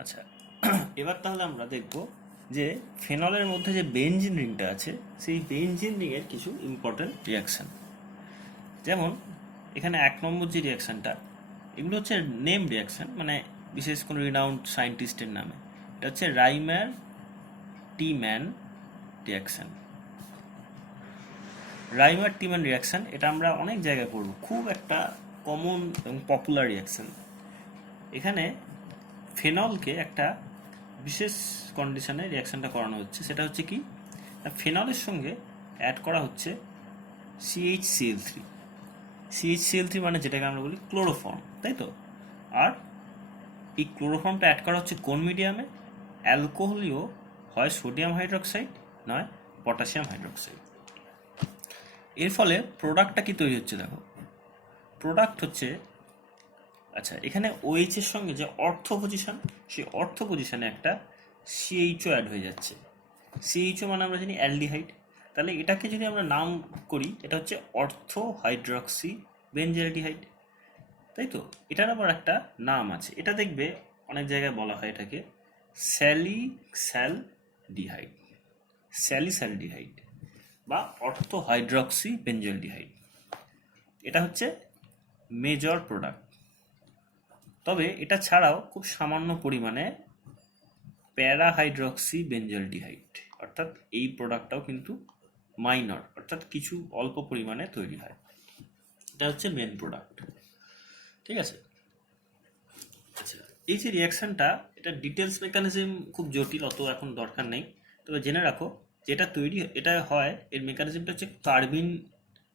আচ্ছা, এবার তাহলে আমরা দেখব যে ফেনলের মধ্যে যে বেনজিন রিংটা আছে সেই বেনজিন রিংয়ের কিছু ইম্পর্ট্যান্ট রিয়াকশান। যেমন এখানে 1 নম্বর যে রিয়াকশানটা, এগুলো হচ্ছে নেম রিয়াকশান, মানে বিশেষ কোনো রিনাউন্ড সায়েন্টিস্টের নামে। এটা হচ্ছে রাইমার টিম্যান রিয়াকশান। রাইমার টিম্যান রিয়াকশান এটা আমরা অনেক জায়গায় পড়ব, খুব একটা কমন এবং পপুলার রিয়াকশান। এখানে ফেনলকে একটা বিশেষ কন্ডিশনে রিয়াকশানটা করানো হচ্ছে, সেটা হচ্ছে কি, ফেনলের সঙ্গে অ্যাড করা হচ্ছে CHCl3। CHCl3 মানে যেটাকে আমরা বলি ক্লোরোফর্ম, তাই তো? আর এই ক্লোরোফর্মটা অ্যাড করা হচ্ছে কোন মিডিয়ামে? অ্যালকোহলীয়, হয় সোডিয়াম হাইড্রোক্সাইড নয় পটাশিয়াম হাইড্রোক্সাইড। এর ফলে প্রোডাক্টটা কি তৈরি হচ্ছে দেখো। প্রোডাক্ট হচ্ছে, আচ্ছা, এখানে OH এর সঙ্গে যে অর্থ পজিশন, সেই অর্থ পজিশনে একটা CHO অ্যাড হয়ে যাচ্ছে। CHO মানে আমরা জানি অ্যালডিহাইড। তাহলে এটাকে যদি আমরা নাম করি, এটা হচ্ছে অর্থ হাইড্রক্সি বেনজালডিহাইড, তাই তো? এটার আবার একটা নাম আছে, এটা দেখবে অনেক জায়গায় বলা হয় এটাকে স্যালিস্যালডিহাইড, স্যালিস্যালডিহাইড বা অর্থ হাইড্রক্সি বেনজালডিহাইড। এটা হচ্ছে মেজর প্রোডাক্ট। তবে এটা ছাড়াও খুব সামান্য পরিমাণে প্যারাহাইড্রক্সি বেনজালডিহাইড, অর্থাৎ এই প্রোডাক্টটাও কিন্তু মাইনর, অর্থাৎ কিছু অল্প পরিমাণে তৈরি হয়। এটা হচ্ছে মেন প্রোডাক্ট, ঠিক আছে? আচ্ছা, এই যে রিয়াকশানটা, এটা ডিটেলস মেকানিজম খুব জটিল, অত এখন দরকার নেই। তবে জেনে রাখো যেটা তৈরি এটা হয়, এর মেকানিজমটা হচ্ছে কার্বিন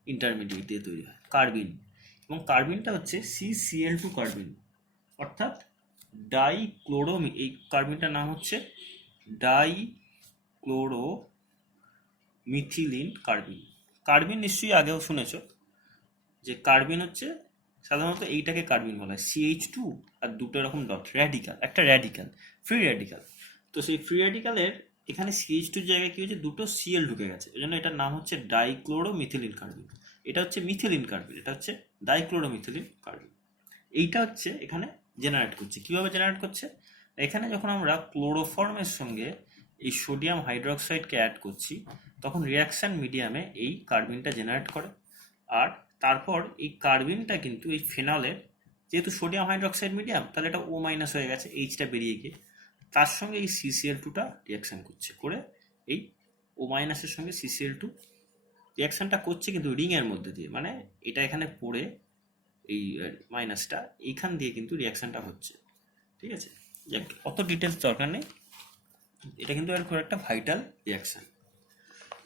ইন্টারমিডিয়েট দিয়ে তৈরি হয়, কার্বিন। এবং কার্বিনটা হচ্ছে CCl2 কার্বিন, অর্থাৎ ডাইক্লোরো, এই কার্বিনটার নাম হচ্ছে ডাইক্লোরো মিথিলিন কার্বিন। কার্বিন নিশ্চয়ই আগেও শুনেছ, যে কার্বিন হচ্ছে সাধারণত এইটাকে কার্বিন বলা হয়, CH2 আর দুটো এরকম ডট, র্যাডিক্যাল, একটা র্যাডিক্যাল, ফ্রি র্যাডিক্যাল। তো সেই ফ্রি র্যাডিক্যালের এখানে CH2 জায়গায় কি হয়েছে, দুটো Cl ঢুকে গেছে, এই জন্য এটার নাম হচ্ছে ডাইক্লোরো মিথিলিন কার্বিন। এটা হচ্ছে মিথিলিন কার্বিন, এটা হচ্ছে ডাইক্লোরো মিথিলিন কার্বিন। এইটা হচ্ছে এখানে জেনারেট করছে। কিভাবে জেনারেট করছে? এখানে যখন আমরা ক্লোরোফর্মের সঙ্গে এই সোডিয়াম হাইড্রোক্সাইডকে অ্যাড করছি, তখন রিয়াকশান মিডিয়ামে এই কার্বিনটা জেনারেট করে। আর তারপর এই কার্বিনটা কিন্তু এই ফেনলের, যেহেতু সোডিয়াম হাইড্রোক্সাইড মিডিয়াম, তাহলে এটা O- হয়ে গেছে, এইচটা বেরিয়ে গিয়ে তার সঙ্গে এই CCl2টা রিয়াকশান করছে, করে এই O- এর সঙ্গে CCl2 রিয়াকশানটা করছে, কিন্তু রিংয়ের মধ্যে দিয়ে, মানে এটা এখানে পড়ে এই মাইনাসটা এইখান দিয়ে কিন্তু রিয়াকশানটা হচ্ছে, ঠিক আছে? যাক, অত ডিটেলস দরকার নেই, এটা কিন্তু এর খুব একটা ভাইটাল রিয়াকশান।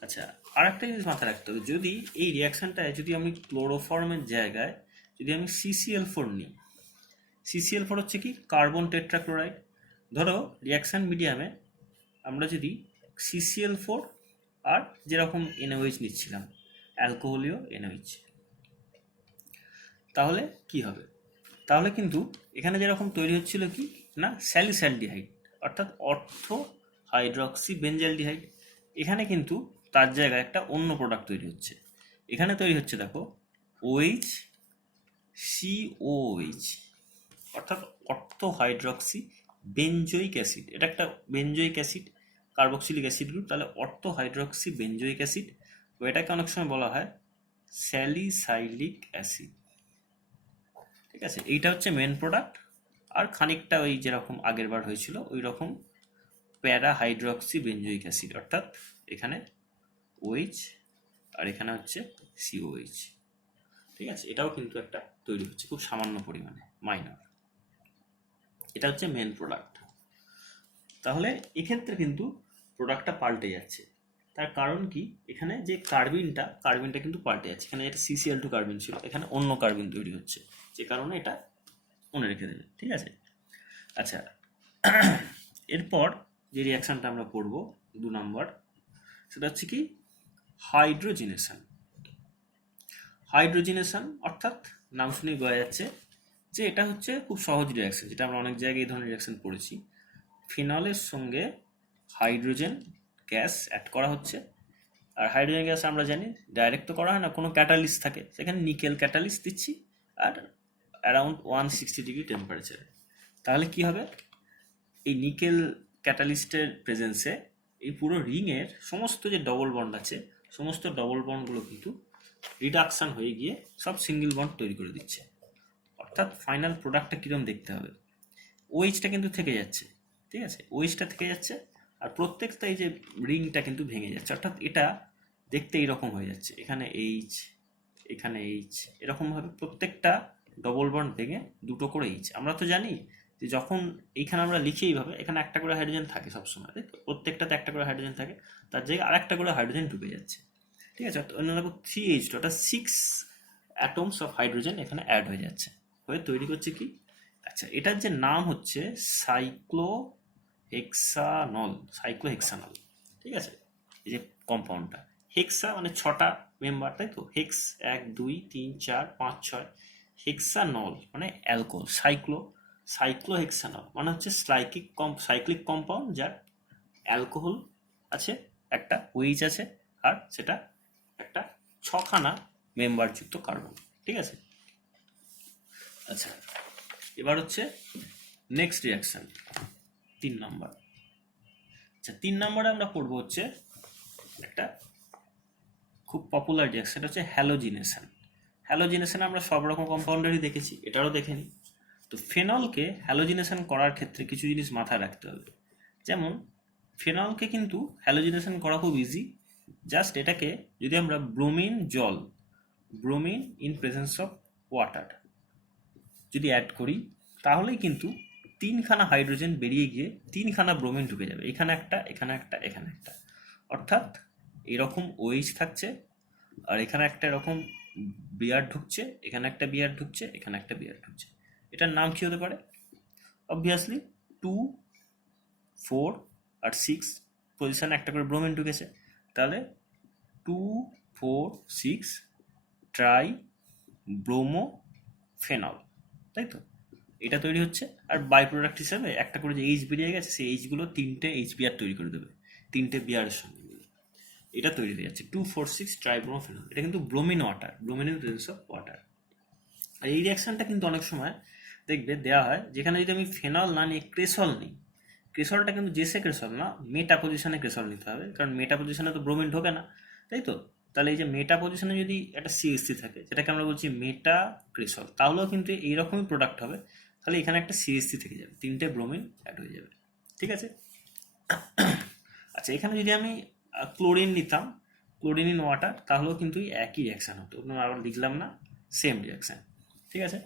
আচ্ছা, আর একটা জিনিস মাথায় রাখতে হবে, যদি এই রিয়াকশানটায় যদি আমি ক্লোরোফর্মের জায়গায় যদি আমি CCl4 নিই, CCl4 হচ্ছে কি, কার্বন টেট্রাক্লোরাইড। ধরো রিয়াকশান মিডিয়ামে আমরা যদি CCl4 আর যেরকম NaOH নিচ্ছিলাম, অ্যালকোহলীয় NaOH, তাহলে কি হবে? তাহলে কিন্তু এখানে যেরকম তৈরি হচ্ছিল কি না, স্যালিস্যালডিহাইড, অর্থাৎ অর্থ হাইড্রক্সি বেনজালডিহাইড। এখানে কিন্তু তার জায়গায় একটা অন্য প্রোডাক্ট তৈরি হচ্ছে। এখানে তৈরি হচ্ছে দেখো OH COOH, অর্থাৎ অর্থ হাইড্রক্সি বেনজোইক অ্যাসিড। এটা একটা benzoic acid, carboxylic acid group, তাহলে অর্থ হাইড্রক্সি বেনজোইক অ্যাসিড। এটাকে অনেক সময় বলা হয় স্যালিসাইলিক অ্যাসিড, ঠিক আছে? এইটা হচ্ছে মেন প্রোডাক্ট। আর খানিকটা ওই যেরকম আগের বার হয়েছিল ওই রকম প্যারা হাইড্রক্সি বেনজোইক অ্যাসিড, অর্থাৎ এখানে OH আর এখানে হচ্ছে COH, ঠিক আছে? এটাও কিন্তু একটা তৈরি হচ্ছে খুব সামান্য পরিমাণে, মাইনর। এটা হচ্ছে মেন প্রোডাক্ট। তাহলে এক্ষেত্রে কিন্তু প্রোডাক্টটা পাল্টে যাচ্ছে। তার কারণ কি, এখানে যে কার্বিনটা কিন্তু পাল্টে যাচ্ছে। এখানে এটা CCl2 কার্বিন ছিল, এখানে অন্য কার্বিন তৈরি হচ্ছে, যে কারণে এটা মনে রেখে দেবে, ঠিক আছে? আচ্ছা, এরপর যে রিয়াকশানটা আমরা করব 2 নম্বর, সেটা হচ্ছে কি, হাইড্রোজিনেশন। হাইড্রোজিনেশন অর্থাৎ নাম শুনেই বোঝা যাচ্ছে যে এটা হচ্ছে খুব সহজ রিয়াকশন, যেটা আমরা অনেক জায়গায় এই ধরনের রিয়াকশন পড়েছি। ফিনলের সঙ্গে হাইড্রোজেন গ্যাস অ্যাড করা হচ্ছে। আর হাইড্রোজেন গ্যাস আমরা জানি ডাইরেক্ট তো করা হয় না, কোনো ক্যাটালিস্ট থাকে, সেখানে নিকেল ক্যাটালিস্ট দিচ্ছি আর অ্যারাউন্ড 160 ডিগ্রি টেম্পারেচার। তাহলে কি হবে, এই নিকেল ক্যাটালিস্টের প্রেজেন্সে এই পুরো রিংয়ের সমস্ত যে ডবল বন্ড আছে, সমস্ত ডবল বন্ডগুলো কিন্তু রিডাকশান হয়ে গিয়ে সব সিঙ্গেল বন্ড তৈরি করে দিচ্ছে। অর্থাৎ ফাইনাল প্রোডাক্টটা কীরকম দেখতে হবে, ওএইচটা কিন্তু থেকে যাচ্ছে, ঠিক আছে, ওএইচটা থেকে যাচ্ছে, আর প্রত্যেকটা এই যে রিংটা কিন্তু ভেঙে যাচ্ছে, অর্থাৎ এটা দেখতে এইরকম হয়ে যাচ্ছে, এখানে এইচ, এখানে এইচ, এরকমভাবে প্রত্যেকটা ডবল বন্ড ভেঙে দুটো করে এইচ। আমরা তো জানি যে যখন এইখানে আমরা লিখি এইভাবে, এখানে একটা করে হাইড্রোজেন থাকে সবসময়, তাই তো, প্রত্যেকটাতে একটা করে হাইড্রোজেন থাকে, তার জায়গায় আরেকটা করে হাইড্রোজেন ঢুকে যাচ্ছে, ঠিক আছে। অন্য দেখো 3H2, অর্থাৎ 6 অ্যাটমস অফ হাইড্রোজেন এখানে অ্যাড হয়ে যাচ্ছে, হয়ে তৈরি করছে কি, আচ্ছা, এটার যে নাম হচ্ছে সাইক্লোহেক্সানল, ঠিক আছে। এই যে কম্পাউন্ডটা হেক্সা মানে 6টা মেম্বার, তাই তো, হেক্স 1 2 3 4 5 6, হেক্সানল মানে অ্যালকোহল, সাইক্লোহেক্সানল মানে হচ্ছে সাইক্লিক কম্পাউন্ড যার অ্যালকোহল আছে, একটা ওইচ আছে, আর সেটা একটা 6খানা মেম্বার যুক্ত কার্বন, ঠিক আছে। আচ্ছা, এবার হচ্ছে নেক্সট রিয়াকশন 3 নম্বর। আচ্ছা, 3 নম্বরে আমরা পড়বো হচ্ছে একটা খুব পপুলার রিয়াকশন, হচ্ছে হ্যালোজিনেশন। হ্যালোজিনেশন আমরা সব রকম কম্পাউন্ডারই দেখেছি, এটারও দেখে নিই। তো ফেনলকে হ্যালোজিনেশন করার ক্ষেত্রে কিছু জিনিস মাথায় রাখতে হবে। যেমন ফেনলকে কিন্তু হ্যালোজিনেশন করা খুব ইজি, জাস্ট এটাকে যদি আমরা bromine in presence of water যদি অ্যাড করি, তাহলেই কিন্তু 3খানা হাইড্রোজেন বেরিয়ে গিয়ে 3খানা ব্রোমিন ঢুকে যাবে, এখানে একটা, এখানে একটা, এখানে একটা, অর্থাৎ এরকম ওএইচ থাকছে, আর এখানে একটা এরকম বিআর ঢুকছে, এখানে একটা বিআর ঢুকছে, এখানে একটা বিআর ঢুকছে। এটার নাম কি হতে পারে? অবভিয়াসলি 2 4 আর 6 পজিশনে একটা করে ব্রোমিন ঢুকেছে, তাহলে 2 4 6 ট্রাই ব্রোমো ফেনল, তাই তো, এটা তৈরি হচ্ছে। আর বাই প্রোডাক্ট হিসাবে একটা করে যে এইচ বেরিয়ে গেছে, সেই এইচগুলো 3টে এইচ বিআর তৈরি করে দেবে, 3টে বিআরের সঙ্গে মিলে এটা তৈরি হয়ে যাচ্ছে 2 4 6 ট্রাইব্রোমোফেনল। এটা কিন্তু ব্রোমিন ওয়াটার, ব্রোমিনের প্রেজেন্স অফ ওয়াটার। আর এই রিয়াকশনটা কিন্তু অনেক সময় দেখবে দেওয়া হয়, যেখানে যদি আমি ফেনল না নিয়ে ক্রেসল নিই, ক্রেসলটা কিন্তু জেসে ক্রেসল না, মেটা পজিশনে ক্রেসল নিতে হবে, কারণ মেটা পজিশনে তো ব্রোমিন ঢোকে না, তাই তো। তাহলে এই যে মেটা পজিশনে যদি একটা সিএসসি থাকে, যেটাকে আমরা বলছি মেটা ক্রেসল, তাহলেও কিন্তু এইরকমই প্রোডাক্ট হবে, তাহলে এখানে একটা সিএসসি থেকে যাবে, 3টে ব্রোমিন অ্যাড হয়ে যাবে, ঠিক আছে। আচ্ছা, এখানে যদি আমি ক্লোরিন নিতাম, ক্লোরিন ইন ওয়াটার, তাহলেও কিন্তু একই রিয়াকশান হতো, আবার লিখলাম না, সেম রিয়াকশান, ঠিক আছে।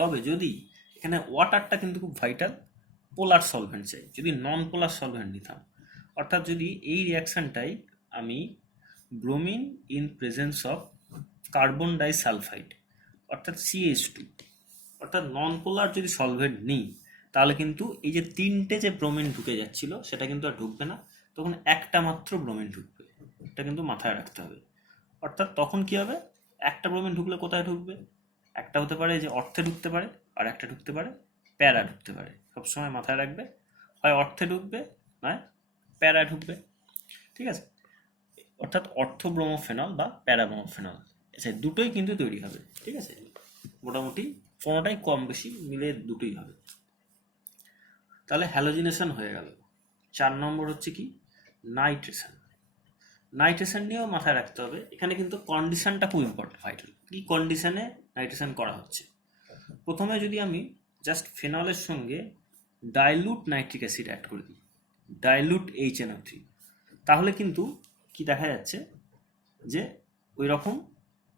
তবে যদি এখানে ওয়াটারটা কিন্তু খুব ভাইটাল, পোলার সলভেন্ট চাই, যদি নন পোলার সলভেন্ট নিতাম, অর্থাৎ যদি এই রিয়াকশানটাই আমি bromine in presence of carbon disulphide অর্থাৎ CH2, অর্থাৎ নন পোলার যদি সলভেন্ট নিই, তাহলে কিন্তু এই যে 3টে যে ব্রোমিন ঢুকে যাচ্ছিল সেটা কিন্তু আর ঢুকবে না, তখন একটা মাত্র ব্রোমিন ঢুকবে, এটা কিন্তু মাথায় রাখতে হবে। অর্থাৎ তখন কি হবে, একটা ব্রোমিন ঢুকলে কোথায় ঢুকবে, একটা হতে পারে যে অর্থে ঢুকতে পারে, আর একটা ঢুকতে পারে প্যারা ঢুকতে পারে, সবসময় মাথায় রাখবে, হয় অর্থে ঢুকবে নয় প্যারা ঢুকবে, ঠিক আছে। অর্থাৎ অর্থব্রোমোফেনল বা প্যারাব্রোমোফেনল, আচ্ছা, দুটোই কিন্তু তৈরি হবে, ঠিক আছে, মোটামুটি কোনোটাই কম বেশি মিলে দুটোই হবে। তাহলে হ্যালোজিনেশন হয়ে গেল। 4 নম্বর হচ্ছে কি, নাইট্রেশন। নাইট্রেশন নিয়েও মাথায় রাখতে হবে, এখানে কিন্তু কন্ডিশনটা খুব ইম্পর্টেন্ট, ভাইটাল, কি কন্ডিশনে নাইট্রেশন করা হচ্ছে। প্রথমে যদি আমি জাস্ট ফেনলের সঙ্গে ডাইলুট নাইট্রিক অ্যাসিড অ্যাড করে দিই, ডাইলুট HNO3, তাহলে কিন্তু কি দেখা যাচ্ছে যে ওই রকম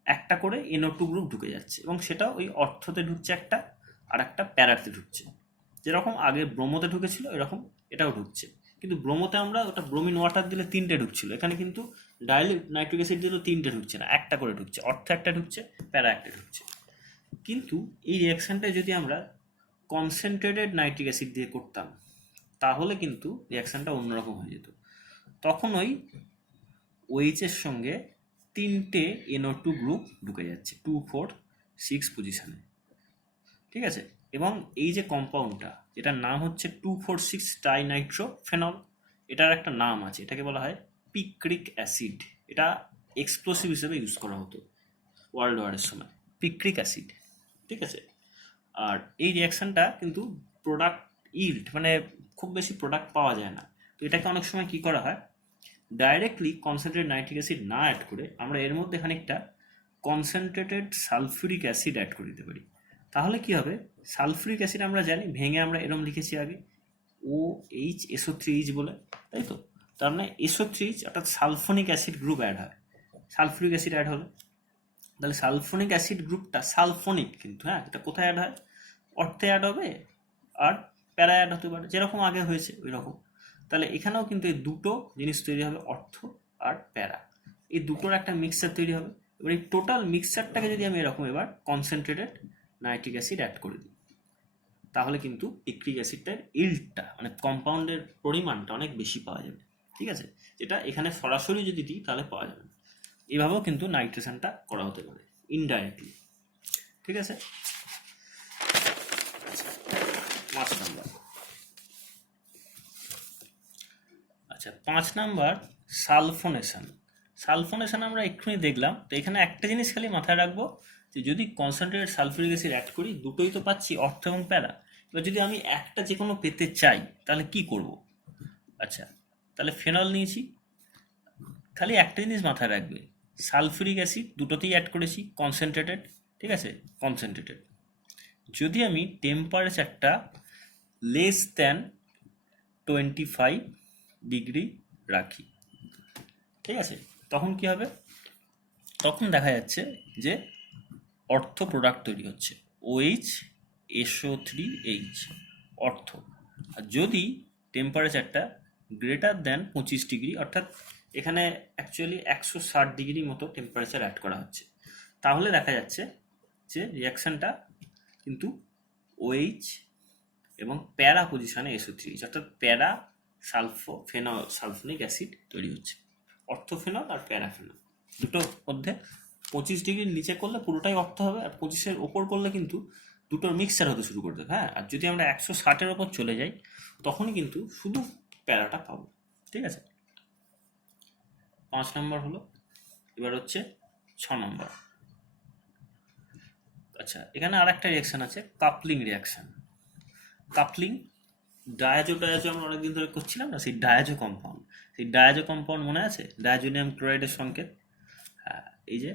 একটা করে NO2 গ্রুপ ঢুকে যাচ্ছে, এবং সেটা ওই অর্থতে ঢুকছে একটা, আর একটা প্যারাতে ঢুকছে, যেরকম আগে ব্রোমোতে ঢুকেছিল এরকম এটাও ঢুকছে, কিন্তু ব্রোমোতে আমরা ওটা ব্রোমিন ওয়াটার দিলে 3টে ঢুকছিল, এখানে কিন্তু ডাইলুট নাইট্রিক অ্যাসিড দিলেও 3টে ঢুকছে না, একটা করে ঢুকছে, অর্থে একটা ঢুকছে, প্যারা একটা ঢুকছে। কিন্তু এই রিয়াকশানটা যদি আমরা কনসেন্ট্রেটেড নাইট্রিক অ্যাসিড দিয়ে করতাম, তাহলে কিন্তু রিয়াকশানটা অন্যরকম হয়ে যেত, তখন ওই ওএইচের সঙ্গে 3টে NO2 গ্রুপ ঢুকে যাচ্ছে 2 4 6 পজিশনে, ঠিক আছে। এবং এই যে কম্পাউন্ডটা, এটার নাম হচ্ছে 2,4,6 ডাইনাইট্রোফেনল, এটার একটা নাম আছে, এটাকে বলা হয় পিক্রিক অ্যাসিড, এটা এক্সপ্লোসিভ হিসেবে ইউজ করা হতো ওয়ার্ল্ড ওয়ারের সময়, পিক্রিক অ্যাসিড, ঠিক আছে। আর এই রিয়াকশানটা কিন্তু প্রোডাক্ট ইল্ড মানে খুব বেশি প্রোডাক্ট পাওয়া যায় না। তো এটাকে অনেক সময় কি করা হয়, ডাইরেক্টলি কনসেন্ট্রেটেড নাইট্রিক অ্যাসিড না অ্যাড করে আমরা এর মধ্যে খানিকটা কনসেন্ট্রেটেড সালফিউরিক অ্যাসিড অ্যাড করে দিতে পারি। তাহলে কি হবে, সালফিউরিক অ্যাসিড আমরা জানি ভেঙে আমরা এরম লিখেছি আগে OH বলে, তাই তো। তার মানে SO3 অর্থাৎ সালফোনিক অ্যাসিড গ্রুপ অ্যাড হয়, সালফিউরিক অ্যাসিড অ্যাড হলো। তাহলে সালফোনিক অ্যাসিড গ্রুপটা সালফোনিক কিন্তু, হ্যাঁ, এটা কোথায় অ্যাড হয়, অর্থে অ্যাড হবে আর প্যারা অ্যাড হতে পারে, যেরকম আগে হয়েছে ওই রকম। তাহলে এখানেও কিন্তু এই দুটো জিনিস তৈরি হবে, অর্থ আর প্যারা, এই দুটোর একটা মিক্সচার তৈরি হবে। এবার এই টোটাল মিক্সচারটাকে যদি আমি এরকম এবার কনসেন্ট্রেটেড নাইট্রিক অ্যাসিড অ্যাড করে দিই, তাহলে কিন্তু পিক্রিক অ্যাসিডটার ইল্ডটা মানে কম্পাউন্ডের পরিমাণটা অনেক বেশি পাওয়া যাবে, ঠিক আছে, যেটা এখানে সরাসরি যদি দিই তাহলে পাওয়া যাবে না। এভাবেও কিন্তু নাইট্রেশনটা করা হতে পারে ইনডাইরেক্টলি, ঠিক আছে। পাঁচ নাম্বার, আচ্ছা 5 নাম্বার সালফোনেশন। সালফোনেশন আমরা এক্ষুনি দেখলাম, তো এখানে একটা জিনিস খালি মাথায় রাখবো যে যদি কনসেন্ট্রেটেড সালফিউরিক অ্যাসিড অ্যাড করি, দুটোই তো পাচ্ছি, অর্থ এবং প্যারা। এবার যদি আমি একটা যে কোনো পেতে চাই তাহলে কি করব, আচ্ছা তাহলে ফেনল নিয়েছি, খালি একটা জিনিস মাথায় রাখবে, সালফিউরিক অ্যাসিড দুটোতেই অ্যাড করেছি কনসেন্ট্রেটেড, ঠিক আছে, কনসেন্ট্রেটেড। যদি আমি টেম্পারেচারটা লেস দ্যান 25 ডিগ্রি রাখি, ঠিক আছে, তখন কি হবে, তখন দেখা যাচ্ছে যে অর্থ প্রোডাক্ট তৈরি হচ্ছে OH অর্থ। আর যদি টেম্পারেচারটা গ্রেটার দ্যান 25 ডিগ্রি, অর্থাৎ এখানে অ্যাকচুয়ালি 160 ডিগ্রি মতো টেম্পারেচার অ্যাড করা হচ্ছে, তাহলে দেখা যাচ্ছে যে রিয়াকশানটা কিন্তু OH এবং প্যারা পজিশনে SO3, অর্থাৎ প্যারা সালফোনিক অ্যাসিড তৈরি হচ্ছে, অর্থোফেনল আর প্যারাফেনল দুটোর মধ্যে। 25 ডিগ্রির নিচে করলে পুরোটাই অর্থ হবে, আর 25-এর ওপর করলে কিন্তু দুটোর মিক্সচার হতে শুরু করবে, হ্যাঁ। আর যদি আমরা 160-এর ওপর চলে যাই তখনই কিন্তু শুধু প্যারাটা পাবো, ঠিক আছে। 5 নম্বর হলো। এবার হচ্ছে 6 নম্বর। আচ্ছা এখানে আর একটা রিয়াকশান আছে, কাপলিং রিয়াকশান। কাপলিং, ডায়াজো আমরা অনেকদিন ধরে করছিলাম না, সেই ডায়াজো কম্পাউন্ড মনে আছে, ডায়াজোনিয়াম ক্লোরাইডের সংকেত, হ্যাঁ, এই যে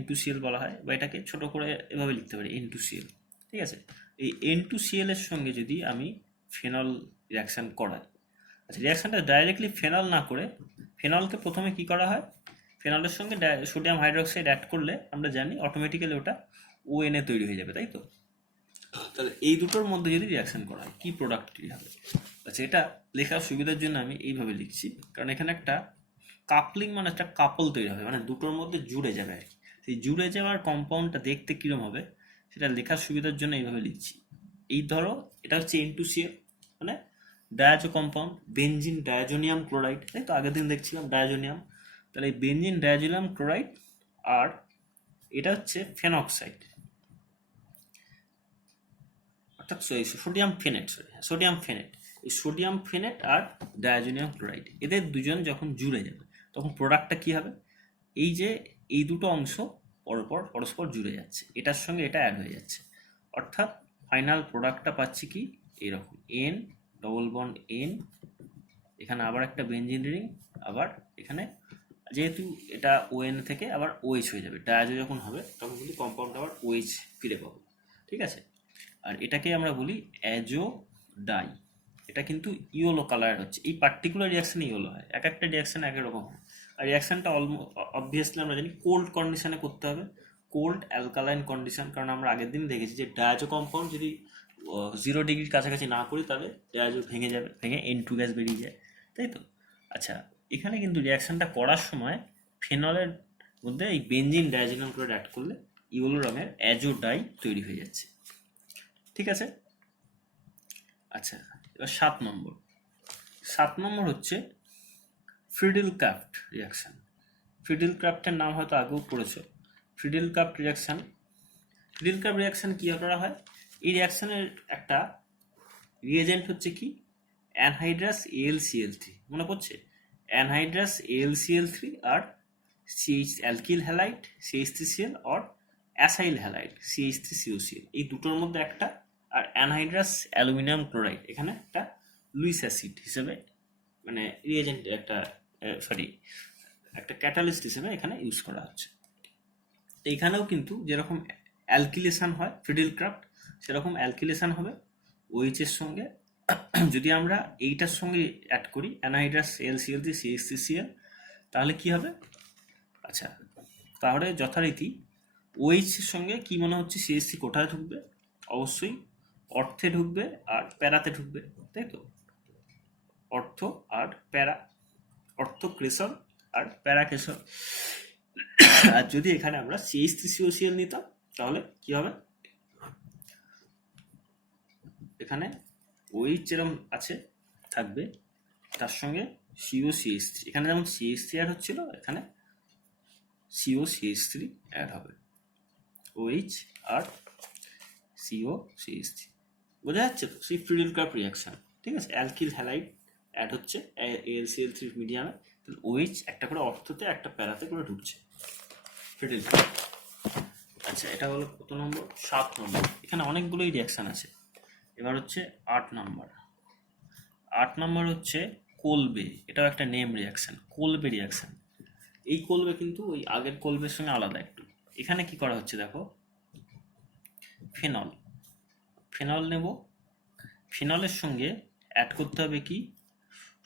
N2Cl বলা হয়, বা এটাকে ছোট করে এভাবে লিখতে পারি N2Cl, ঠিক আছে। এই N2Cl এর সঙ্গে যদি আমি ফেনল রিয়াকশান করাই, আচ্ছা রিয়াকশানটা ডাইরেক্টলি ফেনল না করে, ফেনলকে প্রথমে কি করা হয়, ফেনলের সঙ্গে সোডিয়াম হাইড্রোক্সাইড অ্যাড করলে আমরা জানি অটোমেটিক্যালি ওটা ONA তৈরি হয়ে যাবে, তাই তো। তাহলে এই দুটোর মধ্যে যদি রিয়াকশন করা হয় কি প্রোডাক্ট তৈরি হবে, আচ্ছা এটা লেখার সুবিধার জন্য আমি এইভাবে লিখছি, কারণ এখানে একটা কাপলিং মানে একটা কাপল তৈরি হবে, মানে দুটোর মধ্যে জুড়ে যাবে আর কি। সেই জুড়ে যাওয়ার কম্পাউন্ডটা দেখতে কিরম হবে সেটা লেখার সুবিধার জন্য এইভাবে লিখছি। এই ধরো এটা হচ্ছে N2Cl, মানে ডায়াজো কম্পাউন্ড, বেনজিন ডায়াজোনিয়াম ক্লোরাইড, তাই তো, আগের দিন দেখছিলাম ডায়াজোনিয়াম। তাহলে এই বেনজিন ডায়াজোনিয়াম ক্লোরাইড আর এটা হচ্ছে ফেনক্সাইড, অর্থাৎ সোডিয়াম ফেনেট, এই সোডিয়াম ফেনেট আর ডায়াজোনিয়াম ক্লোরাইড, এদের দুজন যখন জুড়ে যাবে তখন প্রোডাক্টটা কি হবে, এই যে এই দুটো অংশ পরস্পর জুড়ে যাচ্ছে, এটার সঙ্গে এটা অ্যাড হয়ে যাচ্ছে, অর্থাৎ ফাইনাল প্রোডাক্টটা পাচ্ছি কি এরকম N ডবল বন্ড N, এখানে আবার একটা বেনজিন রিং, আবার এখানে যেহেতু এটা ON থেকে আবার OH হয়ে যাবে, ডায়াজো যখন হবে তখন কিন্তু কম্পাউন্ড আবার OH ফিরে পাবো, ঠিক আছে। আর এটাকে আমরা বলি অ্যাজো ডাই, এটা কিন্তু ইয়েলো কালার হচ্ছে, এই পার্টিকুলার রিয়াকশানে ইয়েলো হয়, এক একটা রিয়াকশান এক রকম হয়। আর রিয়াকশানটা অবভিয়াসলি আমরা জানি কোল্ড কন্ডিশনে করতে হবে, কোল্ড অ্যালকালাইন কন্ডিশন, কারণ আমরা আগের দিন দেখেছি যে ডায়াজো কম্পাউন্ড যদি 0 ডিগ্রির কাছাকাছি না করি তাহলে ডায়াজো ভেঙে যাবে, ভেঙে N2 গ্যাস বেরিয়ে যায়, তাই তো। আচ্ছা এখানে কিন্তু রিয়াকশানটা করার সময় ফেনলের মধ্যে এই বেনজিন ডায়াজোনিয়াম ক্লোরাইড অ্যাড করলে ইয়েলো রঙের অ্যাজো ডাই তৈরি হয়ে যাচ্ছে, ঠিক আছে। আচ্ছা এবার 7 নম্বর হচ্ছে ফ্রিডেল-ক্রাফট রিয়াকশান। ফ্রিডেল-ক্রাফটের নাম হয়তো আগেও পড়েছো। ফ্রিডেল-ক্রাফট রিয়াকশান কি করা হয়, এই রিয়াকশানের একটা রিয়েজেন্ট হচ্ছে কি অ্যানহাইড্রাস AlCl3, মনে পড়ছে, অ্যানহাইড্রাস AlCl3 আর CH অ্যালকিল হ্যালাইড CH3Cl আর অ্যাসাইল হ্যালাইড CH3COCl, এই দুটোর মধ্যে একটা আর অ্যানহাইড্রাস অ্যালুমিনিয়াম ক্লোরাইড এখানে একটা লুইস অ্যাসিড হিসেবে মানে রিয়েজেন্ট একটা ক্যাটালিস্ট হিসেবে এখানে ইউজ করা হচ্ছে। এইখানেও কিন্তু যেরকম অ্যালকিলেশন হয় ফ্রিডেল ক্রাফট, সেরকম অ্যালকিলেশন হবে OH এর সঙ্গে। যদি আমরা এইটার সঙ্গে অ্যাড করি অ্যানহাইড্রাস AlCl3 CH3Cl, তাহলে কি হবে? আচ্ছা, তাহলে যথারীতি OH এর সঙ্গে কি মনে হচ্ছে CH3 কোথায় ঢুকবে? অবশ্যই অর্থে ঢুকবে আর প্যারাতে ঢুকবে, তাই তো? অর্থ আর প্যারা, অর্থ ক্রেশন আর প্যারা ক্রেশন। আর যদি এখানে আমরা CH3COCl নিতাম তাহলে কি হবে? এখানে OH যেরকম আছে থাকবে, তার সঙ্গে COCH3, এখানে যেমন CH3 অ্যাড হচ্ছিল এখানে COCH3 অ্যাড হবে, OH আর COCH3। বোঝা যাচ্ছে তো? সেই ফ্রিডেল ক্রাফট রিয়াকশন, ঠিক আছে? অ্যালকিল হ্যালাইড অ্যাড হচ্ছে AlCl3 মিডিয়ামে, তাহলে OH একটা করে অর্থতে একটা প্যারাতে করে ঢুকছে, ফ্রিডেল ক্রাফট। আচ্ছা, এটা হলো কত নম্বর? 7 নম্বর। এখানে অনেকগুলোই রিয়াকশান আছে। এবার হচ্ছে 8 নম্বর। 8 নম্বর হচ্ছে কোলবে। এটাও একটা নেম রিয়াকশান, কোলবে রিয়াকশান। এই কোলবে কিন্তু ওই আগের কোলবের সঙ্গে আলাদা একটু। এখানে কি করা হচ্ছে দেখো, ফেনল নেব, ফেনলের সঙ্গে অ্যাড করতে হবে কি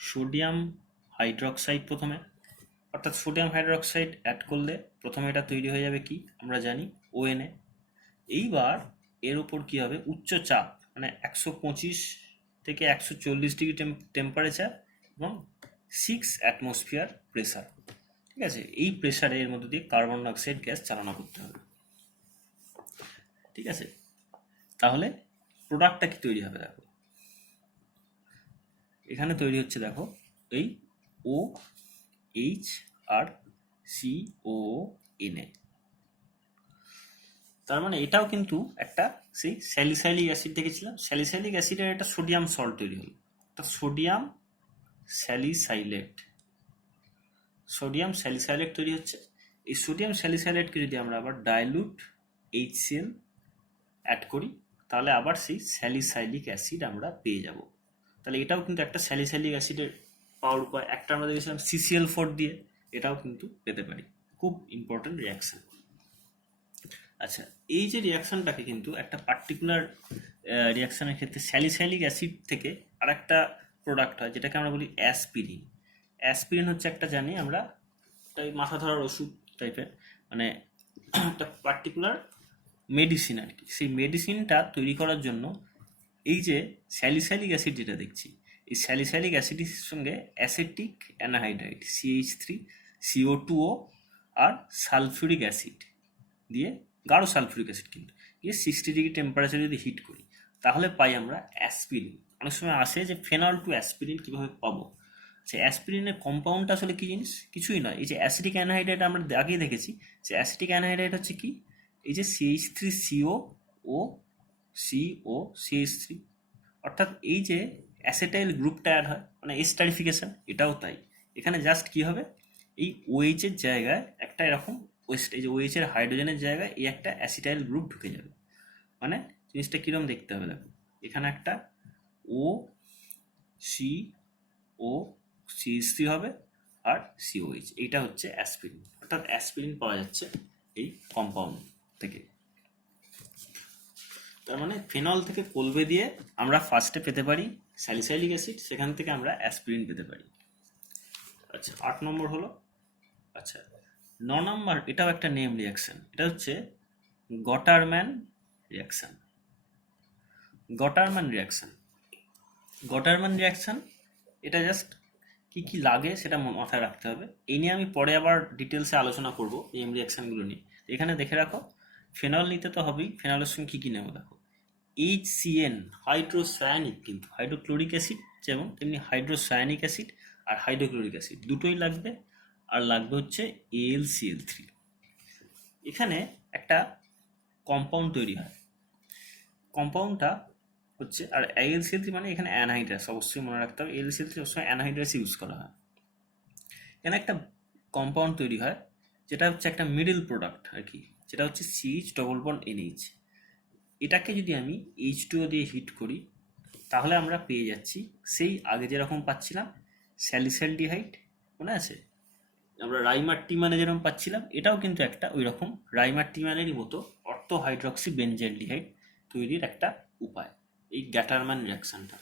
সোডিয়াম হাইড্রক্সাইড প্রথমে, অর্থাৎ সোডিয়াম হাইড্রক্সাইড অ্যাড করলে প্রথমে এটা তৈরি হয়ে যাবে কি আমরা জানি ONA। এইবার এর উপর কি হবে উচ্চ চাপ, মানে 125 থেকে 140 ডিগ্রি টেম্পারেচার এবং 6 অ্যাটমসফিয়ার প্রেসার, ঠিক আছে? এই প্রেসারে এর মধ্যে দিয়ে কার্বন ডাইঅক্সাইড গ্যাস চালনা করতে হবে, ঠিক আছে? তাহলে প্রোডাক্টটা কি তৈরি হবে দেখো, এখানে তৈরি হচ্ছে দেখো এই OH আর CONA। তার মানে এটাও কিন্তু একটা সেই স্যালিসাইলিক অ্যাসিড দেখেছিলাম, স্যালিসাইলিক অ্যাসিডের একটা সোডিয়াম সল্ট তৈরি হলো, একটা সোডিয়াম স্যালিসাইলেট তৈরি হচ্ছে। এই সোডিয়াম স্যালিসাইলেটকে যদি আমরা আবার ডাইলুট HCl অ্যাড করি তাহলে আবার সেই স্যালিসাইলিক অ্যাসিড আমরা পেয়ে যাব। তাহলে এটাও কিন্তু একটা স্যালিসাইলিক অ্যাসিডের পাওয়ার উপায়। একটা আমরা দেখেছিলাম CCl4 দিয়ে, এটাও কিন্তু পেতে পারি। খুব ইম্পর্টেন্ট রিয়াকশান। আচ্ছা, এই যে রিয়াকশানটাকে কিন্তু একটা পার্টিকুলার রিয়াকশানের ক্ষেত্রে স্যালিসাইলিক অ্যাসিড থেকে আর একটা প্রোডাক্ট হয় যেটাকে আমরা বলি অ্যাসপিরিন। অ্যাসপিরিন হচ্ছে একটা জানি আমরা তাই মাথা ধরার ওষুধ টাইপের, মানে একটা পার্টিকুলার মেডিসিন আর কি। সেই মেডিসিনটা তৈরি করার জন্য এই যে স্যালিসাইলিক অ্যাসিড যেটা দেখছি, এই স্যালিসাইলিক অ্যাসিডের সঙ্গে অ্যাসিটিক অ্যানাহাইড্রাইড CH3CO2O আর সালফিউরিক অ্যাসিড দিয়ে, গাঢ় সালফিউরিক অ্যাসিড কিন্তু দিয়ে 60 ডিগ্রি টেম্পারেচার যদি হিট করি তাহলে পাই আমরা অ্যাসপিরিন। অনেক সময় আসে যে ফেনল টু অ্যাসপিরিন কীভাবে পাবো। আচ্ছা, অ্যাসপিরিনের কম্পাউন্ডটা আসলে কী জিনিস? কিছুই নয়, এই যে অ্যাসিটিক অ্যানহাইড্রাইড আমরা আগেই দেখেছি যে অ্যাসিটিক অ্যানহাইড্রাইড হচ্ছে কি এই যে CH3COCH3, অর্থাৎ এই যে অ্যাসেটাইল গ্রুপটা অ্যাড হয় মানে এস্টারিফিকেশন, এটাও তাই। এখানে জাস্ট কি হবে এই OH এর জায়গায় একটা এরকম এই যে OH এর হাইড্রোজেনের জায়গায় এই একটা অ্যাসিটাইল গ্রুপ ঢুকে যাবে। মানে জিনিসটা কিরম দেখতে হবে দেখো, এখানে একটা OCOCH3 হবে আর COH, এইটা হচ্ছে অ্যাসপিরিন। অর্থাৎ অ্যাসপিরিন পাওয়া যাচ্ছে এই কম্পাউন্ড থেকে। তার মানে ফেনল থেকে কোলবে দিয়ে আমরা ফার্স্টে পেতে পারি স্যালিসাইলিক অ্যাসিড, সেখান থেকে আমরা অ্যাসপিরিন পেতে পারি। আচ্ছা, 8 নম্বর হলো। আচ্ছা, 9 নম্বর, এটাও একটা নেম রিয়াকশন, এটা হচ্ছে গটারম্যান রিয়াকশন। গটারম্যান রিয়াকশন এটা জাস্ট কি কি লাগে সেটা মাথায় রাখতে হবে। এই নিয়ে আমি পরে আবার ডিটেলসে আলোচনা করব এই রিয়াকশানগুলো নিয়ে। এখানে দেখে রাখো, ফেনল নিতে তো হবেই, ফেনলের সঙ্গে কী কী নেবো দেখো, HCN হাইড্রোসায়ানিক, কিন্তু হাইড্রোক্লোরিক অ্যাসিড যেমন তেমনি হাইড্রোসায়ানিক অ্যাসিড আর হাইড্রোক্লোরিক অ্যাসিড দুটোই লাগবে। আর লাগবে হচ্ছে AlCl3। এখানে একটা কম্পাউন্ড তৈরি হয়, কম্পাউন্ডটা হচ্ছে, আর AlCl3 মানে এখানে অ্যানহাইড্রাস, অবশ্যই মনে রাখতে হবে AlCl3 সবসময় অ্যানহাইড্রাস ইউজ করা হয়। এখানে একটা কম্পাউন্ড তৈরি হয় যেটা হচ্ছে একটা মিডল প্রোডাক্ট আর কি, যেটা হচ্ছে CH ডবল বন্ড NH। এটাকে যদি আমি H2O দিয়ে হিট করি তাহলে আমরা পেয়ে যাচ্ছি সেই আগে যেরকম পাচ্ছিলাম স্যালিসালডিহাইড, মনে আছে আমরা রাইমার্টিমানে যেরকম পাচ্ছিলাম, এটাও কিন্তু একটা ওই রকম রাইমার্টিমানেরই মতো অর্থো হাইড্রক্সি বেনজেলডিহাইড তৈরির একটা উপায়, এই গ্যাটারম্যান রিয়াকশনটা।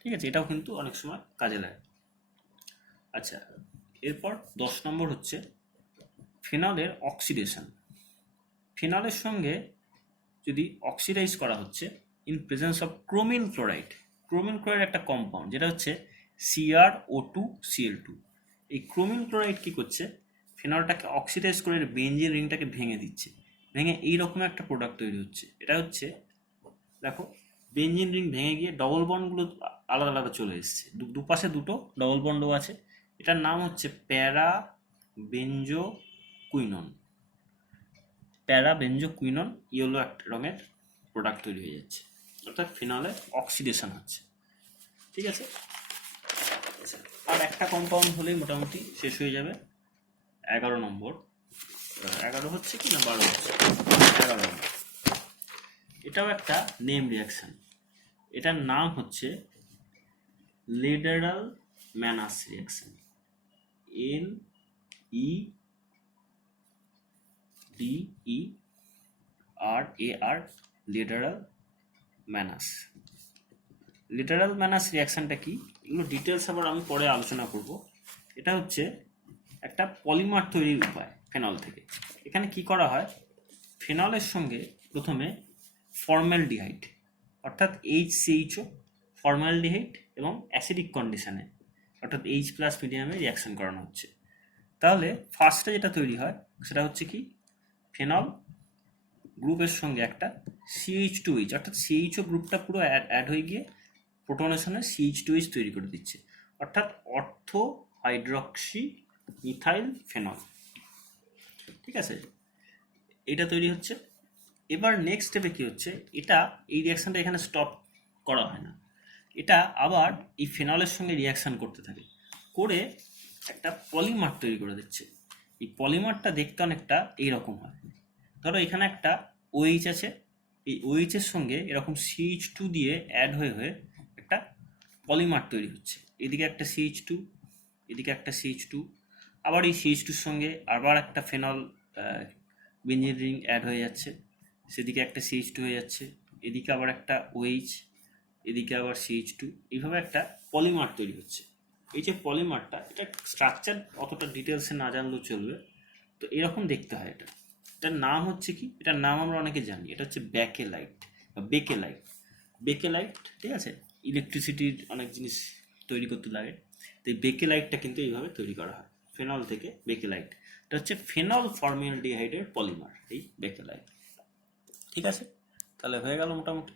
ঠিক আছে, এটাও কিন্তু অনেক সময় কাজে লাগে। আচ্ছা, এরপর 10 নম্বর হচ্ছে ফেনলের অক্সিডেশন। ফেনলের সঙ্গে যদি অক্সিডাইজ করা হচ্ছে in presence of chromyl chloride. Chromyl chloride একটা কম্পাউন্ড যেটা হচ্ছে CrO2Cl2। এই ক্রোমিন ক্লোরাইড কি করছে, ফেনলটাকে অক্সিডাইজ করে বেঞ্জিন রিংটাকে ভেঙে দিচ্ছে, ভেঙে এইরকম একটা প্রোডাক্ট তৈরি হচ্ছে। এটা হচ্ছে দেখো বেঞ্জিন রিং ভেঙে গিয়ে ডবল বন্ডগুলো আলাদা আলাদা চলে এসছে, দুপাশে দুটো ডবল বন্ডও আছে। এটার নাম হচ্ছে প্যারা বেঞ্জো কুইনন। প্যারা বেঞ্জো কুইনন ইয়েলো একটা রঙের প্রোডাক্ট তৈরি হয়ে যাচ্ছে, অর্থাৎ ফেনলের অক্সিডেশন হচ্ছে। ঠিক আছে, আর একটা কম্পাউন্ড হলেই মোটামুটি শেষ হয়ে যাবে। 11 নম্বর, 11 হচ্ছে কি না 12 হচ্ছে, 11 নম্বর। এটাও একটা নেম রিয়াকশন, এটার নাম হচ্ছে লেডারাল ম্যানাস রিয়াকশন। LEDERAR, লেডারাল ম্যানাস। লেটারাল ম্যানাস রিয়াকশনটা কি, এগুলো ডিটেলস আবার আমি পরে আলোচনা করব। এটা হচ্ছে একটা পলিমার তৈরির উপায় ফেনল থেকে। এখানে কি করা হয়, ফেনলের সঙ্গে প্রথমে ফর্মালডিহাইড অর্থাৎ HCHO, ফর্মালডিহাইড এবং অ্যাসিডিক কন্ডিশনে অর্থাৎ H+ মিডিয়ামে রিয়াকশন করানো হচ্ছে। তাহলে ফার্স্টে যেটা তৈরি হয় সেটা হচ্ছে কি, ফেনল গ্রুপের সঙ্গে একটা CH2H অর্থাৎ CHO গ্রুপটা পুরো অ্যাড হয়ে গিয়ে প্রোটনেশনে CH2H তৈরি করে দিচ্ছে, অর্থাৎ অর্থো হাইড্রক্সি মিথাইল ফেনল। ঠিক আছে, এটা তৈরি হচ্ছে। এবার নেক্সট স্টেপে কি হচ্ছে, এটা এই রিয়াকশনটা এখানে স্টপ করা হয় না, এটা আবার এই ফেনলের সঙ্গে রিয়াকশন করতে থাকে, করে একটা পলিমার তৈরি করে দিচ্ছে। এই পলিমারটা দেখতে অনেকটা এইরকম হয়। ধরো এখানে একটা OH আছে, এই OH এর সঙ্গে এরকম CH2 দিয়ে অ্যাড হয়ে হয়ে একটা পলিমার তৈরি হচ্ছে। এদিকে একটা CH2, এদিকে একটা CH2, আবার এই CH2-র সঙ্গে আবার একটা ফেনল বেঞ্জিন রিং অ্যাড হয়ে যাচ্ছে, সেদিকে একটা CH2 হয়ে যাচ্ছে, এদিকে আবার একটা OH, এদিকে আবার CH2, এইভাবে একটা পলিমার তৈরি হচ্ছে। এই যে পলিমারটা, এটা স্ট্রাকচার অতটা ডিটেলসে না জানলেও চলবে, তো এরকম দেখতে হয়। এটার নাম হচ্ছে কি, এটার নাম আমরা অনেকে জানি, এটা হচ্ছে ব্যাকেলাইট বা বেকেলাইট। বেকেলাইট, ঠিক আছে, ইলেকট্রিসিটির অনেক জিনিস তৈরি করতে লাগে, তো এই বেকেলাইটটা কিন্তু এইভাবে তৈরি করা হয় ফেনল থেকে। বেকেলাইট এটা হচ্ছে ফেনল ফর্মালডিহাইডের পলিমার, এই বেকেলাইট। ঠিক আছে, তাহলে হয়ে গেল মোটামুটি।